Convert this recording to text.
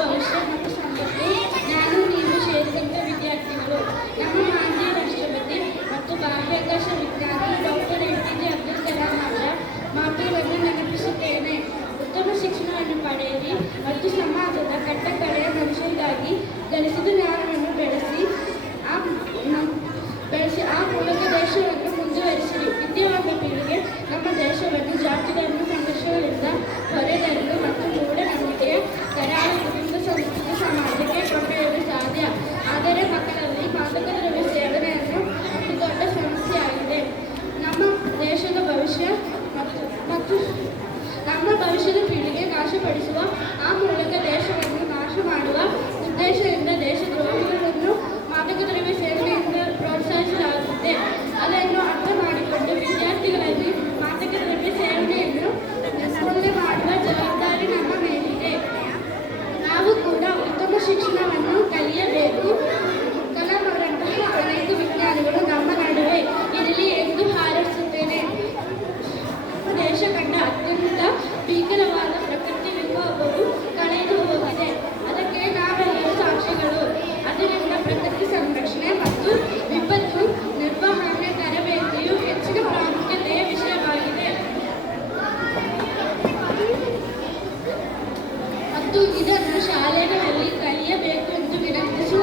ಭವಿಷ್ಯ ಮತ್ತು ಸಂಪತ್ತು ನಾನು ನೀವು ಸೇರಿದಂಥ ವಿದ್ಯಾರ್ಥಿಗಳು. ನಮ್ಮ ಮಾಜಿ ರಾಷ್ಟ್ರಪತಿ ಮತ್ತು ಬಾಹ್ಯಾಕಾಶ ವಿಜ್ಞಾನಿ ಡಾಕ್ಟರ್ APJ ಅಬ್ದುಲ್ ಕಲಾಂ ಅವರ ಮಾತುಗಳನ್ನು ನೆನಪಿಸುತ್ತೇನೆ. ಉತ್ತಮ ಶಿಕ್ಷಣವನ್ನು ಪಡೆಯಿರಿ ಮತ್ತು ಸಮಾಜದ ಕಟ್ಟಕಡೆಯ ಮನುಷ್ಯರಿಗಾಗಿ ಗಳಿಸಿದ ಜ್ಞಾನವನ್ನು ಬೆಳೆಸಿ ಆ ಮೂಲಕ ದೇಶವನ್ನು ಮುಂದುವರಿಸಿರಿ. ವಿದ್ಯಾವಂತ ಪೀಳಿಗೆ ನಮ್ಮ ದೇಶವನ್ನು ಜಾತಿಧರ್ಮ ಸಂಘರ್ಷಗಳಿಂದ ಹೊರತರಲು ಮತ್ತು ಮೂಢನಂಬಿಕೆಯ ಕರಾಳ ಕುಟುಂಬ ಸಂಸ್ಕೃತಿ ಸಮಾಜಕ್ಕೆ ಕೊಂಡೊಯ್ಯಲು ಸಾಧ್ಯ. ಆದರೆ ಮಕ್ಕಳಲ್ಲಿ ಮಾದಕ ದ್ರವ್ಯ ಸೇವನೆಯನ್ನು ಒಂದು ದೊಡ್ಡ ಸಮಸ್ಯೆಯಾಗಿದೆ. ನಮ್ಮ ದೇಶದ ಭವಿಷ್ಯ ಮತ್ತು ನಮ್ಮ ಭವಿಷ್ಯದ ಪೀಳಿಗೆ ನಾಶಪಡಿಸುವ ಆ ಮೂಲಕ ದೇಶವನ್ನು ನಾಶ ಮಾಡುವ ಉದ್ದೇಶದಿಂದ ದೇಶದ್ರೋಹಿಗಳನ್ನು ಮಾದಕ ದ್ರವ್ಯ ಸೇವನೆಯಿಂದ ಪ್ರೋತ್ಸಾಹಿಸಲಾಗುತ್ತದೆ. ಅದನ್ನು ಅರ್ಥ ಮಾಡಿಕೊಂಡು ವಿದ್ಯಾರ್ಥಿಗಳಲ್ಲಿ ಮಾದಕ ದ್ರವ್ಯ ಸೇವನೆಯನ್ನು ನಿರ್ಮೂಲನೆ ಮಾಡುವ ಜವಾಬ್ದಾರಿ ನಮ್ಮ ಮೇಲಿದೆ. ನಾವು ಕೂಡ ಉತ್ತಮ ಶಿಕ್ಷಣವನ್ನು ಕಲಿಯಬೇಕು. ಕಲಾಂ ಅವರಂತಹ ಅನೇಕ ವಿಜ್ಞಾನಿಗಳು ನಮ್ಮ ನಡುವೆ ಇರಲಿ ಎಂದು ಹಾರೈಸುತ್ತೇನೆ. ದೇಶ ಕಂಡ ಅತ್ಯಂತ ಭೀಕರವಾದ ಪ್ರಕೃತಿ ವಿಕೋಪವು ಕಳೆದು ಹೋಗಿದೆ. ಅದಕ್ಕೆ ನಾವೆಲ್ಲರೂ ಸಾಕ್ಷಿಗಳು. ಅದರಿಂದ ಪ್ರಕೃತಿ ಸಂರಕ್ಷಣೆ ಮತ್ತು ವಿಪತ್ತು ನಿರ್ವಹಣೆ ತರಬೇತಿಯು ಹೆಚ್ಚಿನ ಪ್ರಾಮುಖ್ಯತೆಯ ವಿಷಯವಾಗಿದೆ ಮತ್ತು ಇದನ್ನು ಶಾಲೆಗಳಲ್ಲಿ ಕಲಿಯಬೇಕು ಎಂದು ವಿನಂತಿಸುವ